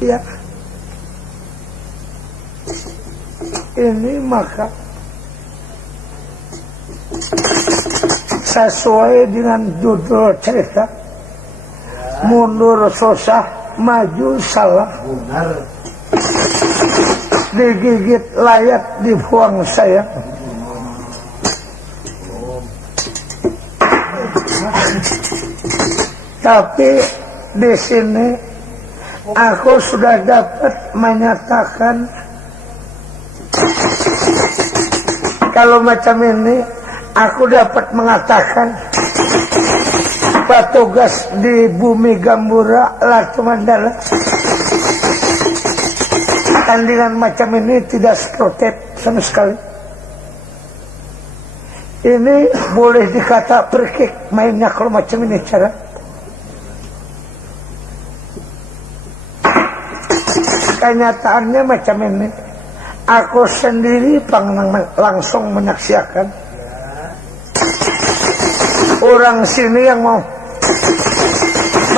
Ya, ini maka sesuai dengan judul cerita, mundur susah, maju salah, digigit layat, dibuang sayang. Tapi di sini aku sudah dapat menyatakan kalau macam ini, aku dapat mengatakan petugas di Bumi Gambura Latu Mandala tandingan macam ini tidak sportif sama sekali. Ini boleh dikata perkik mainnya kalau macam ini cara. Kenyataannya macam ini. Aku sendiri langsung menyaksikan. Orang sini yang mau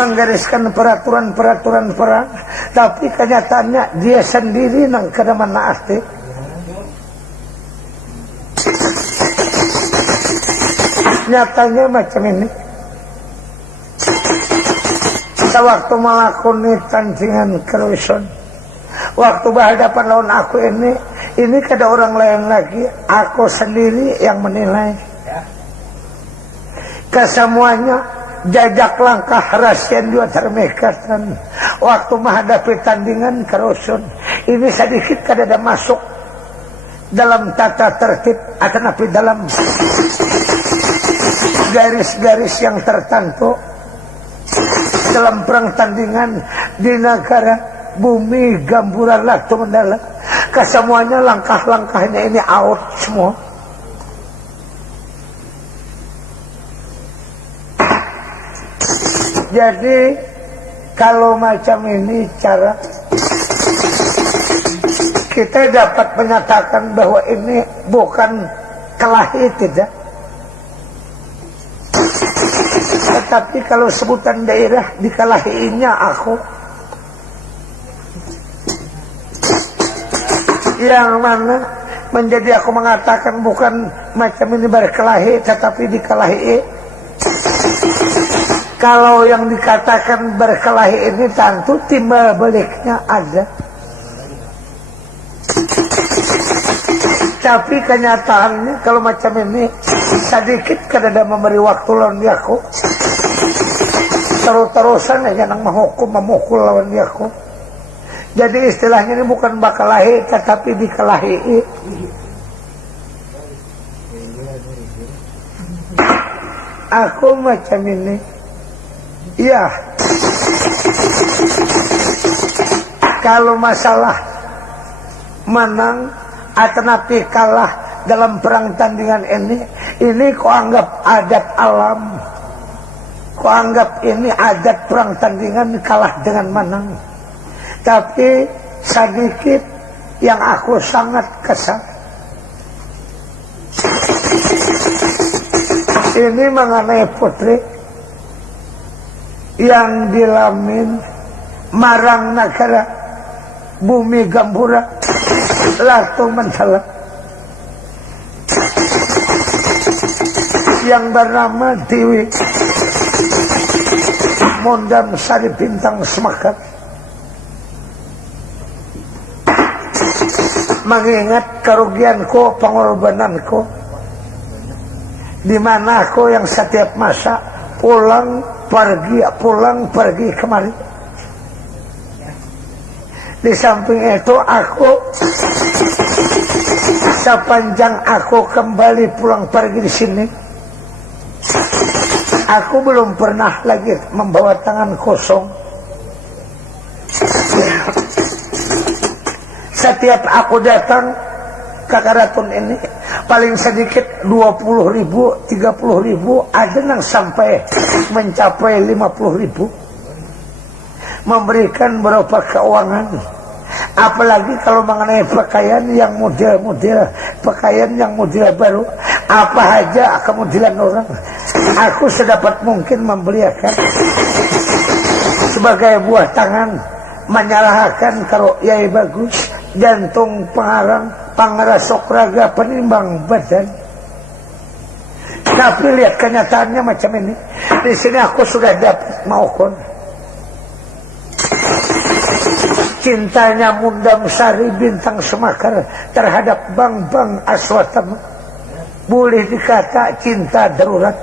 menggariskan peraturan-peraturan perang, tapi kenyataannya dia sendiri nang kada menaati. Nyatanya macam ini. Sewaktu melakoni tandingan kerusuhan, waktu berhadapan lawan aku ini kada orang lain lagi, aku sendiri yang menilai. Kesemuanya jajak langkah rahasia dua termekatan. Waktu menghadapi tandingan kerusuhan, ini sedikit kada ada masuk dalam tata tertib atau napi dalam garis-garis yang tertentu dalam perang tandingan di negara Bumi Gambura Latu Mandala. Kesemuanya langkah-langkahnya ini out semua. Jadi kalau macam ini cara kita dapat menyatakan bahwa ini bukan kelahi, tidak. Tetapi kalau sebutan daerah dikalahinya aku, yang mana menjadi aku mengatakan bukan macam ini berkelahi tetapi dikalahi. Kalau yang dikatakan berkelahi ini tentu timbal baliknya ada. Tapi kenyataannya kalau macam ini sedikit kada memberi waktu lawan diaku. Terus-terusan aja nang memukul lawan diaku. Jadi istilahnya ini bukan bakalahi tetapi dikalahi. Aku macam ini. Iya. Kalau masalah menang atau napi kalah dalam perang tandingan ini kau anggap adat alam. Kau anggap ini adat perang tandingan kalah dengan menang. Tapi sedikit yang aku sangat kesal. Ini mengenai putri yang dilamin marang negara Bumi Gambura Latu Mandala yang bernama Dewi Mondam Sari Bintang Semakar. Mengingat kerugianku, pengorbananku, di mana aku yang setiap masa pulang pergi kemari. Di samping itu aku sepanjang aku kembali pulang pergi di sini, aku belum pernah lagi membawa tangan kosong. Setiap aku datang ke karaton ini paling sedikit 20.000, 30.000, ada yang sampai mencapai 50.000. Memberikan beberapa keuangan. Apalagi kalau mengenai pakaian yang model-model, pakaian yang model baru, apa aja kemudian orang, aku sedapat mungkin membelikan sebagai buah tangan menyalahkan karo Yai Bagus jantung pengarang pangrasok raga penimbang badan. Tapi lihat kenyataannya macam ini. Di sini aku sudah dapat maukon. Cintanya Mundam Sari Bintang Semakar terhadap Bang Aswatama boleh dikata cinta darurat.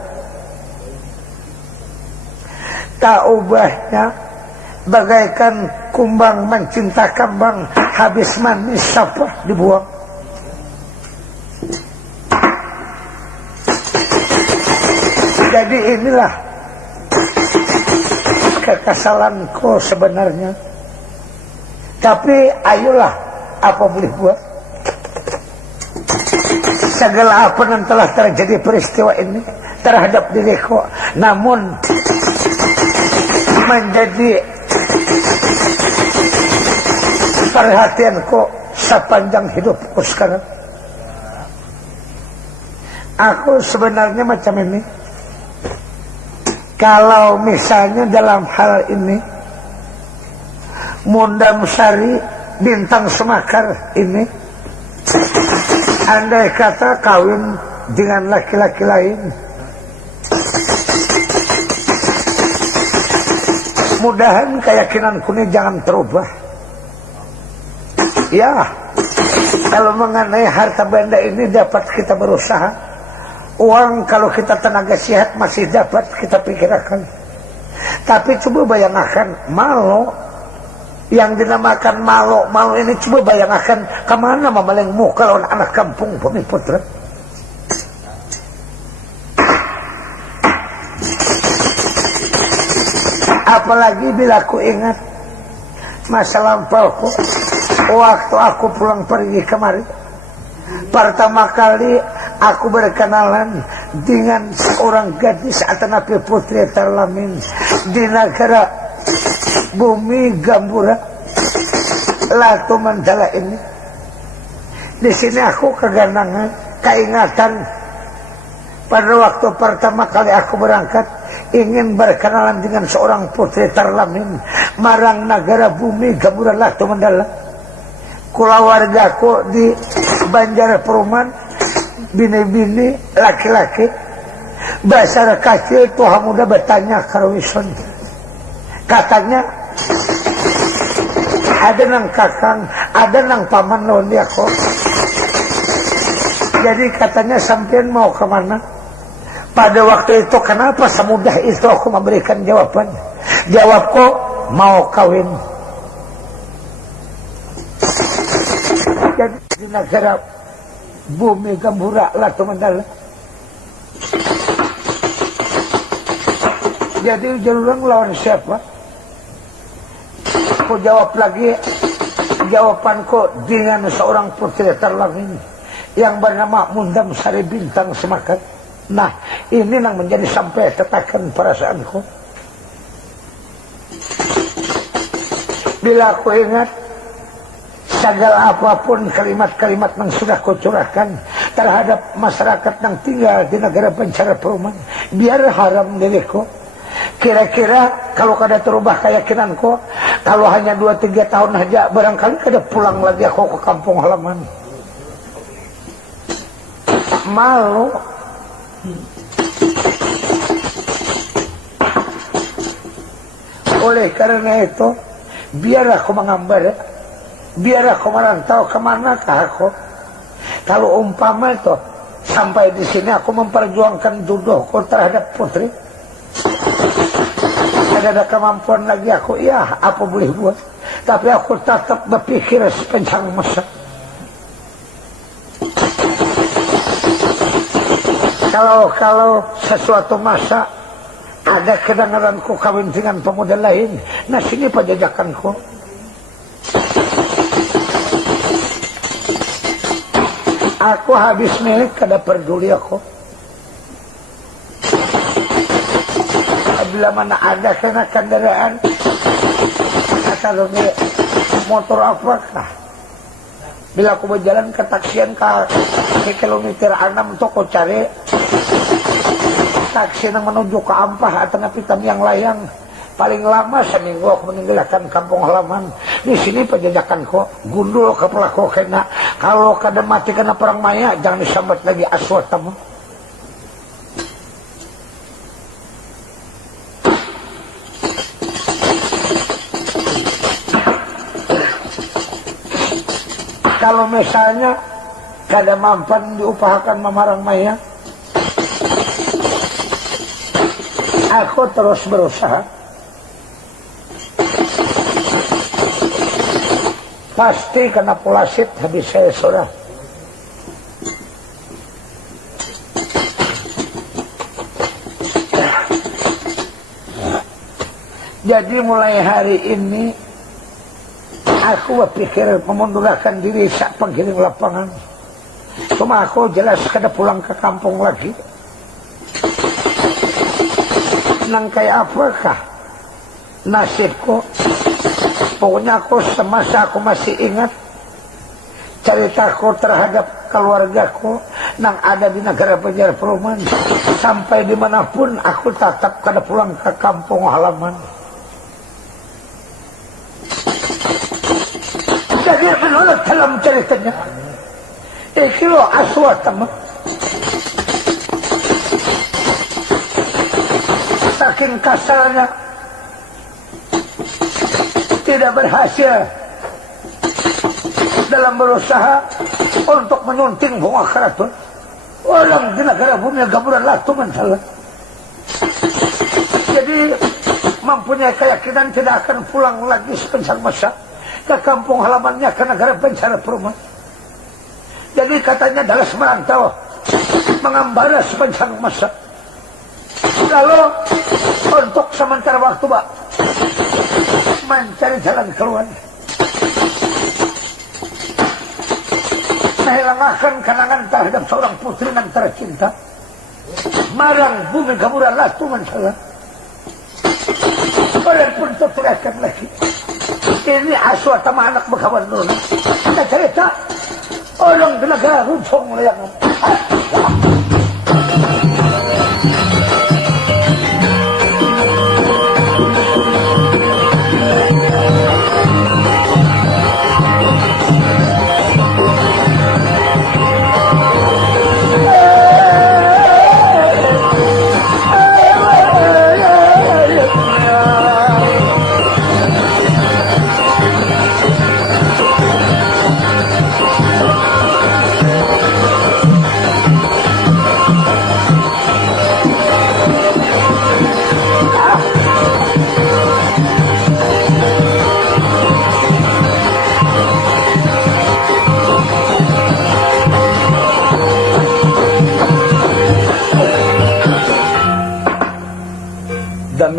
Tak ubahnya bagaikan kumbang mencinta kambang, habis manis sapah dibuang. Jadi inilah kekesalanku sebenarnya. Tapi ayolah, apa boleh buat? Segala apa yang telah terjadi peristiwa ini terhadap diriku, namun menjadi perhatianku sepanjang hidupku sekarang. Aku sebenarnya macam ini. Kalau misalnya dalam hal ini Mundam Sari Bintang Semakar ini andai kata kawin dengan laki-laki lain, mudahan keyakinanku ini jangan terubah. Ya, kalau mengenai harta benda ini dapat kita berusaha. Uang kalau kita tenaga sehat masih dapat kita pikirkan. Tapi coba bayangkan malo yang dinamakan malo ini, coba bayangkan kemana memaleng muka lawan anak kampung Bumi Putra. Apalagi bila aku ingat masa lampauku waktu aku pulang pergi kemari, pertama kali aku berkenalan dengan seorang gadis atanapi putri terlamin di negara Bumi Gambura Latu Mandala ini. Di sini aku keganangan keingatan pada waktu pertama kali aku berangkat ingin berkenalan dengan seorang putri terlamin marang negara Bumi Gambura Latu Mandala. Kulawargaku di Banjar Perumahan, bini-bini laki-laki basar kecil tuha muda bertanya karwison, katanya ada nang kakang, ada nang paman londi aku. Jadi katanya sampean mau kemana? Pada waktu itu kenapa semudah itu aku memberikan jawaban? Jawabku mau kawin. Jadi di negara Bumi Gambura Latu Mandala. Jadi jalurang lawan siapa? Aku jawab lagi, jawabanku dengan seorang putri terlamin yang bernama Mundam Sari Bintang Semakar. Nah, ini yang menjadi sampai tetakan perasaanku. Bila aku ingat segala apapun kalimat-kalimat yang sudah kucurahkan terhadap masyarakat yang tinggal di negara Banjar Perumahan, biar haram diriku. Kira-kira kalau kada terubah keyakinanku, kalau hanya 2-3 tahun saja barangkali kada pulang lagi aku ke kampung halaman. Malu. Oleh karena itu, biar aku mengambil, biar aku merantau kemanakah aku. Kalau umpama itu sampai di sini aku memperjuangkan duduhku terhadap putri, ada kemampuan lagi aku, ya apa boleh buat. Tapi aku tetap berpikir sepanjang masa. Kalau sesuatu masa ada kedengaranku kawin dengan pemuda lain, nah sini pajajakanku. Aku habis milik kada peduli aku. Bila mana ada kena kendaraan atau motor apakah, bila aku berjalan ke taksian ke kilometer 6 untuk aku cari taksi yang menuju ke Ampah atau napitam yang layang, paling lama seminggu aku meninggalkan kampung halaman. Di sini penjajakan kok gundul ke pelaku kena. Kalau kada mati kena perang maya, jangan disambat lagi Aswatama. Kalau misalnya kada mampan diupahakan memarang maya, aku terus berusaha. Pasti kena pulasit habis saya sudah. Jadi mulai hari ini aku berpikir memundurkan diri sak penggiling lapangan. Cuma aku jelas kada pulang ke kampung lagi. Nang kayak apakah nasibku? Pokoknya aku semasa aku masih ingat ceritaku terhadap keluargaku nang ada di negara Banjar Perumahan. Sampai dimanapun aku tetap kada pulang ke kampung halaman. Jadi menurut dalam ceritanya, iki lo Aswatama saking kasarnya tidak berhasil dalam berusaha untuk menyunting bunga keraton. Orang di negara bumi gaburan latu mensalah. Jadi mempunyai keyakinan tidak akan pulang lagi sepanjang masa ke kampung halamannya ke negara Banjar Perumahan. Jadi katanya dalas merantau mengembara sepanjang masa. Lalu untuk sementara waktu Pak mencari jalan keluar, menghilangkan kenangan terhadap seorang putri yang tercinta, marang bumi gaburan latu mensalah. Kalian pun terterakan lagi. Ini Aswatama anak Begawan Nona. Kita cerita orang di negara Runcong Layangan.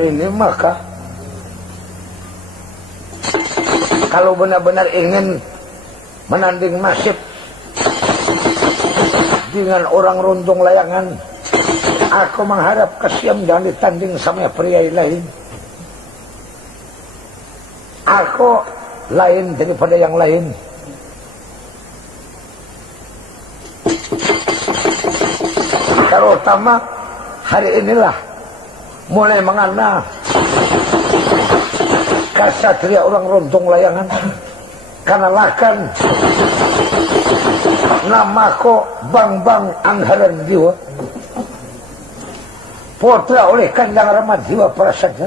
Ini maka kalau benar-benar ingin menanding nasib dengan orang Runtung Layangan, aku mengharap kesiam jangan ditanding sama pria lain. Aku lain daripada yang lain. Terutama hari inilah mulai mengenal kasatria orang Runtung Layangan, karena lakan namaku Bang Anggaran Jiwa, putra oleh Kanjeng Rama Jiwa Prasaja,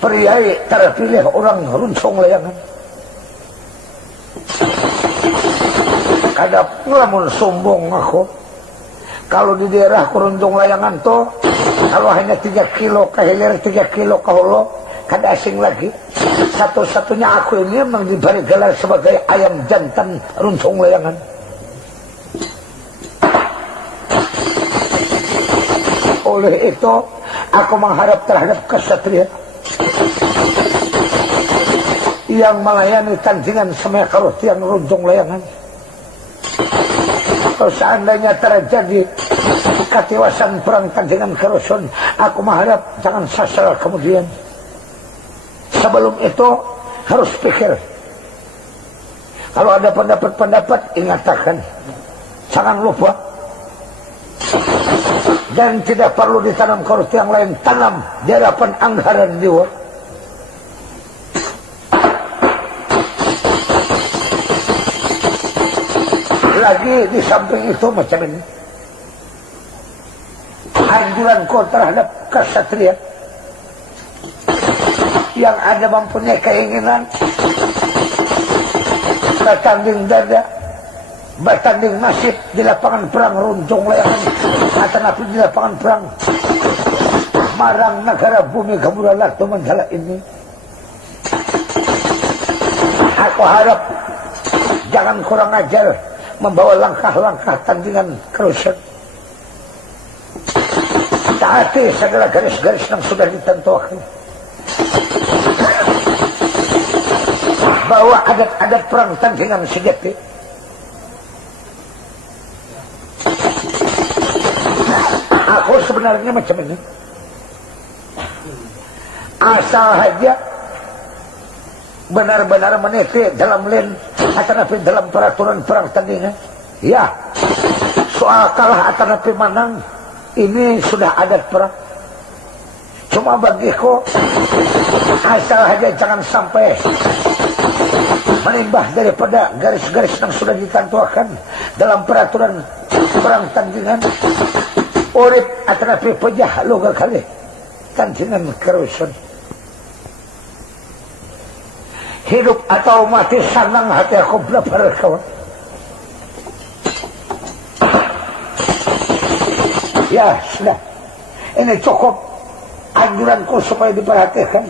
priai terpilih orang Runtung Layangan. Kadang ngelamun sombong aku. Kalau di daerah Runtung Layangan tuh, kalau hanya 3 kilo ke hilir, 3 kilo ke hulu, kada asing lagi. Satu-satunya aku ini memang diberi gelar sebagai ayam jantan Runtung Layangan. Oleh itu, aku mengharap terhadap kesatria yang melayani tandingan semua kalau tiang Runtung Layangan. Kalau seandainya terjadi ketiwasan perang tandingan kerusun, aku mengharap jangan sasar kemudian. Sebelum itu harus pikir. Kalau ada pendapat-pendapat, ingatkan. Jangan lupa dan tidak perlu ditanam korut yang lain, tanam di hadapan anggaran dewa. Lagi di samping itu macam ini, anjuranku terhadap kesatria yang ada mempunyai keinginan bertanding dada, bertanding nasib di lapangan perang runjung layangan atau napi di lapangan perang marang negara bumi Gamura Larto Mandala ini. Aku harap jangan kurang ajar membawa langkah-langkah tandingan kerusuhan. Taati segala garis-garis yang sudah ditentukan. Bawa adat-adat perang tandingan sejati. Aku sebenarnya macam ini. Asal saja benar-benar meniti dalam lin atau dalam peraturan perang tandingan. Ya, soal kalah atau menang ini sudah adat perang. Cuma bagiku asal saja jangan sampai menimbah daripada garis-garis yang sudah ditentukan dalam peraturan perang tandingan. Urip atau pejah loga kali tandingan kerusuhan. Hidup atau mati sanang hati aku benar kawan. Ya sudah, ini cukup anjuranku supaya diperhatikan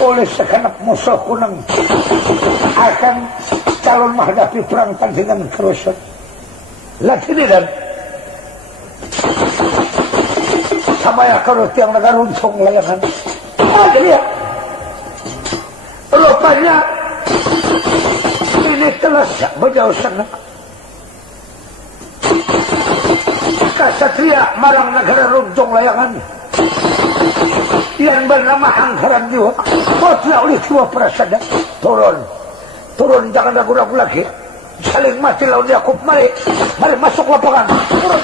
oleh segenap musuh kunang akan calon menghadapi perang tandingan kerusuhan. Lagi dan sama ya kalau tiang negara runcung layangan. Jadi ya, rupanya ini telah berjauh sana. Kasatria marang negara runcung layangan yang bernama Anggaran Dewa. Putra oleh dua prasada. Turun jangan ragu-ragu lagi. Saling mati lawan Yakub. Mari masuk lapangan. Turun.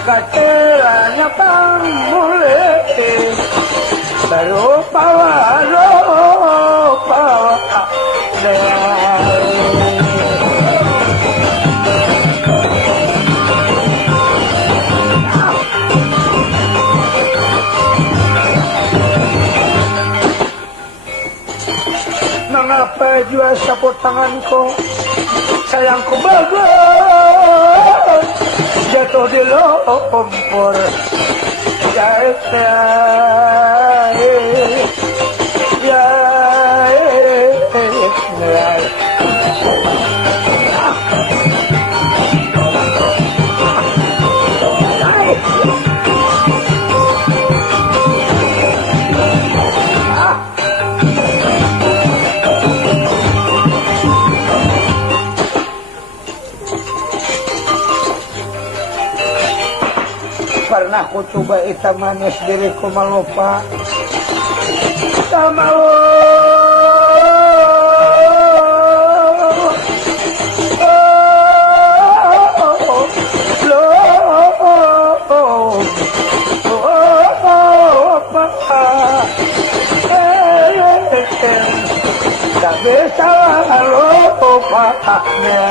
Katelanya pang mulai baru bawa mengapa jua sapu tanganku sayangku bagus jatuh di lumpur pernah ku coba ita manis diriku melupa sama tak bisa lupakannya.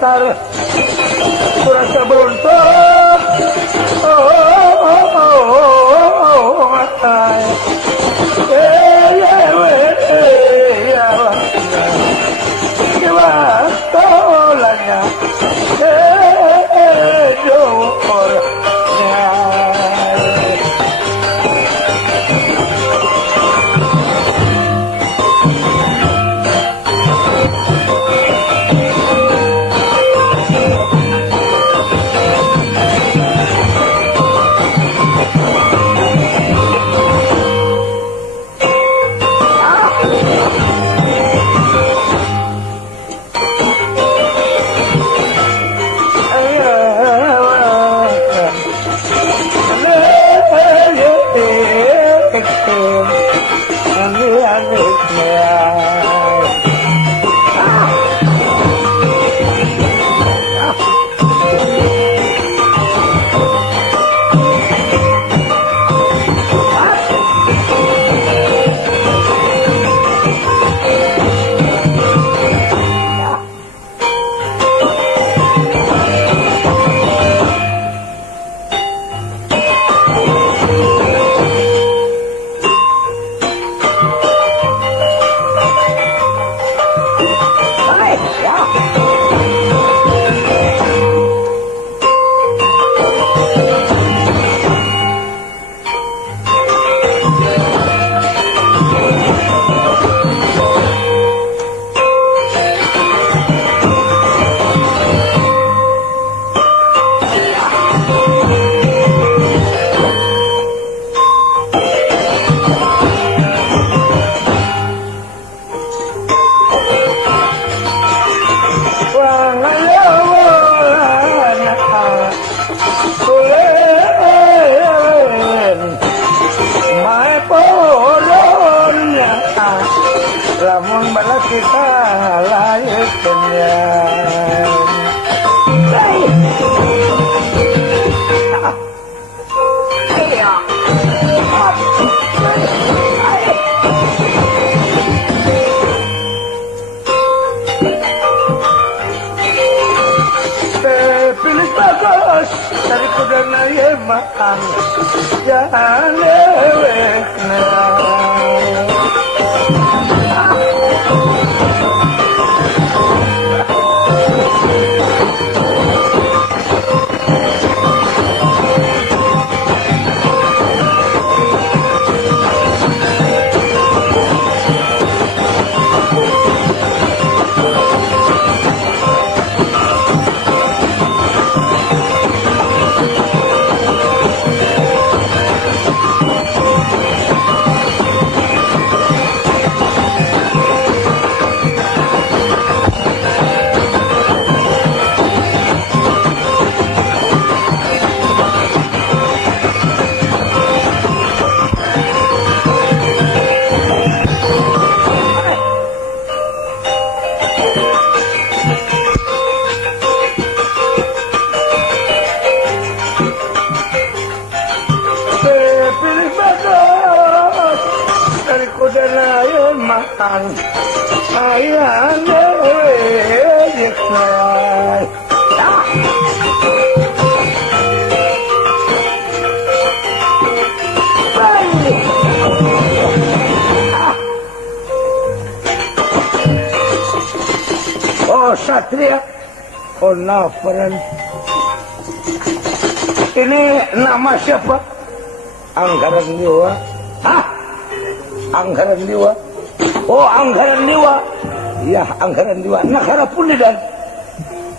datar kurasa beruntung Satria Onafaran. Ini nama siapa? Anggaran Dewa. Hah? Anggaran Dewa. Oh, Anggaran Dewa. Ya, Anggaran Dewa. Negara Pulidan.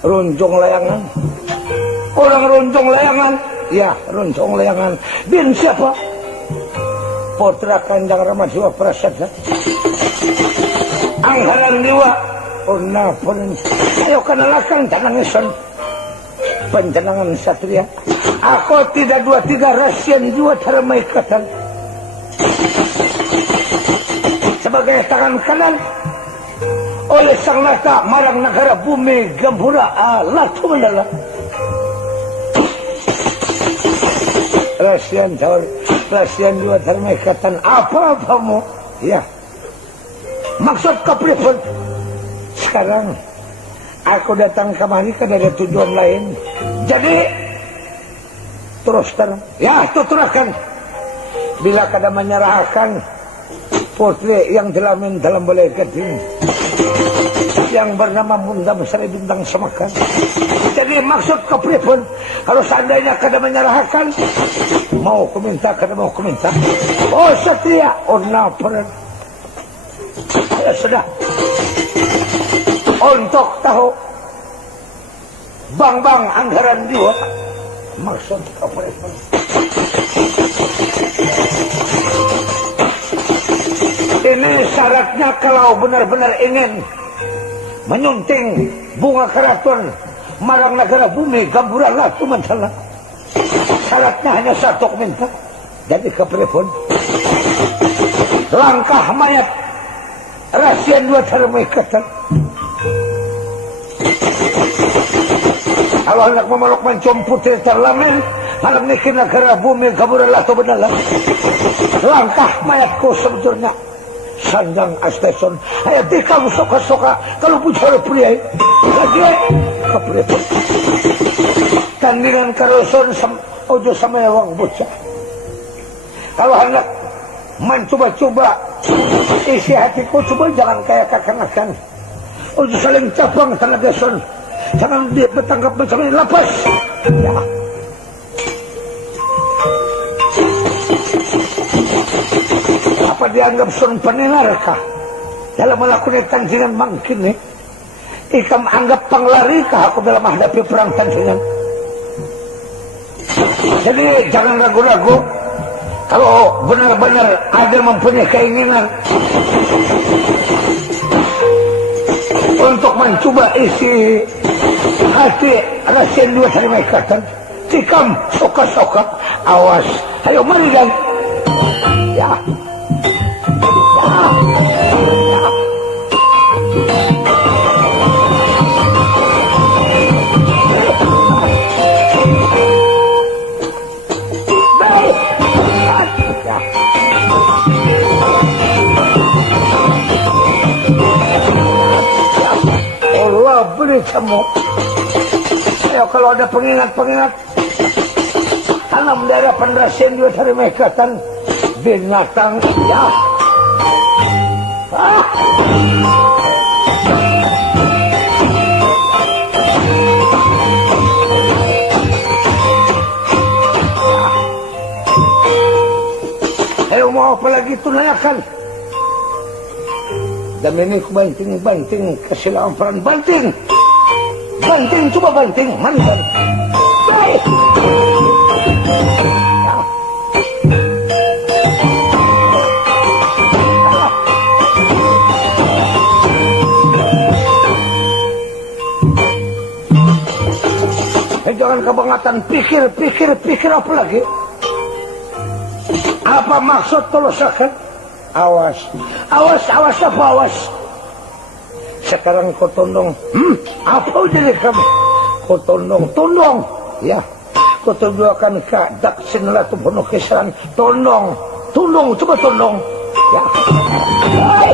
Runjong Layangan. Orang Runjong Layangan. Ya, Runjong Layangan. Bin siapa? Putra Kanjeng Ramadewa Prasadya. Anggaran Dewa. Onafaran. Ayo kenalkan tangan penjenengan Satria. Aku tidak dua tiga Rasian dua Dharma Ikatan. Sebagai tangan kanan oleh Sang Nata marang negara bumi Gambura Allah Tumala. Rasian dua Dharma Ikatan apa-apamu? Ya. Maksud kepribadian sekarang Aku datang kemari kan ada tujuan lain. Jadi terus terang, ya tuturakan. Bila kada menyerahkan putri yang dilamin dalam balai gading yang bernama Mundam Sari Bintang Semakan. Jadi maksud kepripun? Kalau seandainya kada menyerahkan, mau kuminta kada mau kuminta. Oh setia, oh naper. Ya sudah. Untuk tahu bang anggaran jiwa maksud kepripun? Ini syaratnya kalau benar-benar ingin menyunting bunga keraton marang negara bumi gamburan latu masalah. Syaratnya hanya satu minta. Jadi kepripun? Langkah mayat rahasia dua termekatan. Kalau hendak memeluk mencium putri terlamin malam niki negara bumi gamburan latu benar. Langkah mayatku sebetulnya Sanjang Asteson, ayah dikam suka-suka kalau pucara pria lagi kepripun tandingan karoson ojo sama wang bocah. Kalau hendak mencoba-coba isi hatiku, coba jangan kayak kakanakan ojo saling cabang tenaga son, jangan dia bertangkap macam ini lapas ya. Apa dianggap sun penenarkah dalam melakukan tanjingan mungkin nih? Ikam anggap panglarikah aku dalam menghadapi perang tanjingan? Jadi jangan ragu-ragu. Kalau benar-benar ada mempunyai keinginan untuk mencoba isi hati rahasia dua termekatan, tikam soka-soka, awas, ayo mari dan ya. Allah beri kamu. Ayo kalau ada pengingat-pengingat tanam daerah pendrasian dua termekatan binatang ya. Ayo mau apa lagi tunaikan? Dan ini banting kesilapan peran banting, coba banting, mantan. Baik. Jangan kebangatan pikir apa lagi? Apa maksud tolosakan? Awas apa awas? Sekarang kau tundung. Apa jadi kamu? Kau tundung. Ya. Kau tunjukkan ke daksin latu penuh keseran. Tundung, coba tundung. Ya. Hai.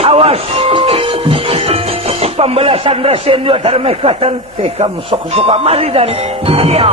Awas pembalasan rahasia dua termekatan tikam suka-suka mari dan ya.